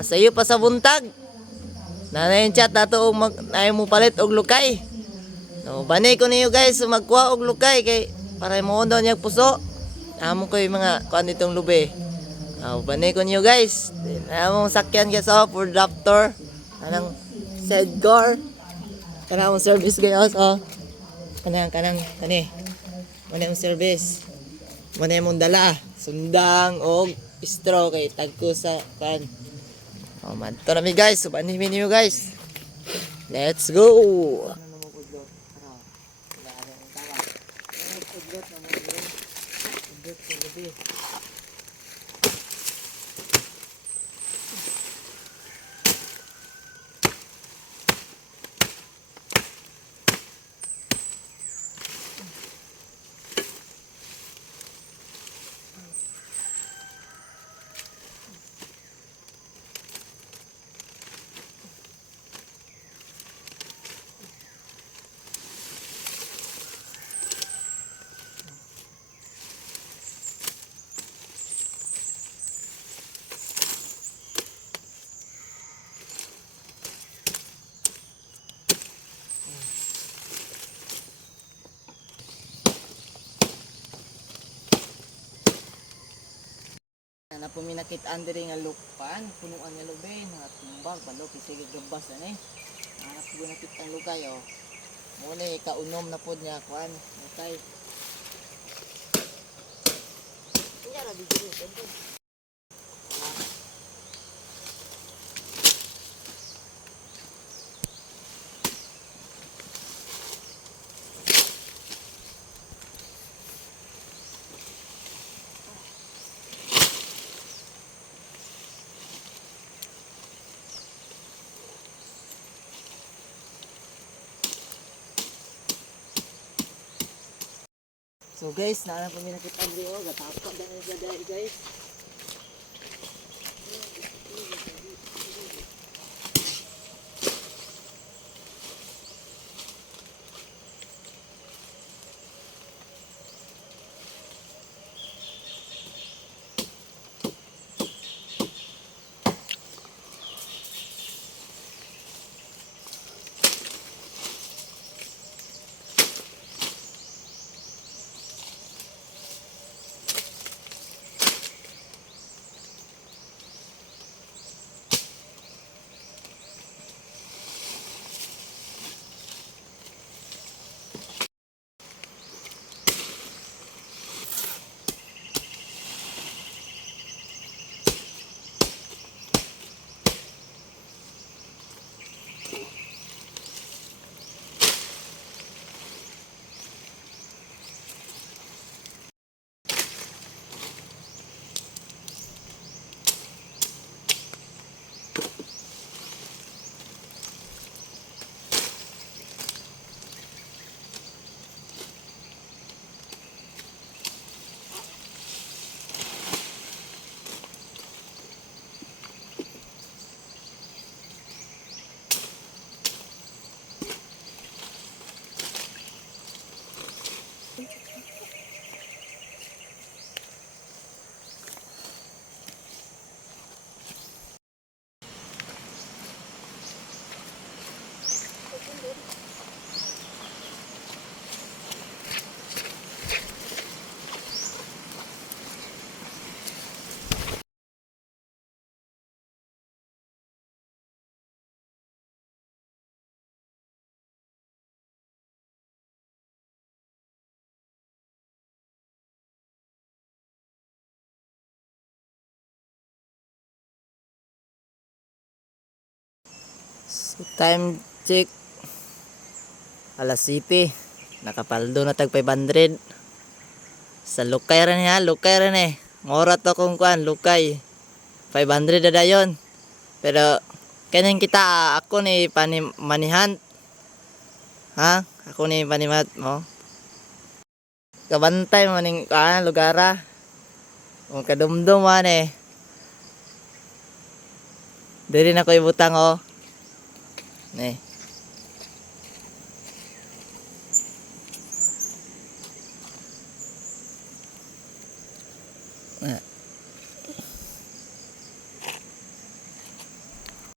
Sa iyo pa sa buntag. Nanay chat nato og ay mo palit og lukay. No, banay ko niyo guys magkuha og lukay kay para mo daw niya puso. Amo ko yung mga kuan ditong lube. Banay ko niyo guys. Among sakyan guys for Raptor. Anang Sedgar. Kanang service guys Kanang kani. Muna yung service. Muna yung dala. Sundang og straw kay tagko sa kan. Madto na mi guys. Subanin mi niyo guys. Let's go. Na puminakit andre nga lukpan, punuan nga lubay, nga tumbag, balo, pisig gabas na ni. Hanap ko nakit ang lukay Muna kaunom na pod niya kuan, lukay. Kanya ra bigyan ko. So guys, naana po minakit andre gatapak na sa dai guys. So time check alas 7. Nakapaldo na tag 500. Sa lukay rin lukay rin Mura to kung kuan, lukay. 500 na dayon. Pero kanyang kita ako ni manihan. Ha? Ako ni panimat mo. Kabantay mo ning lugara. Kung kadumdum man Diri na ko ibutang Ne.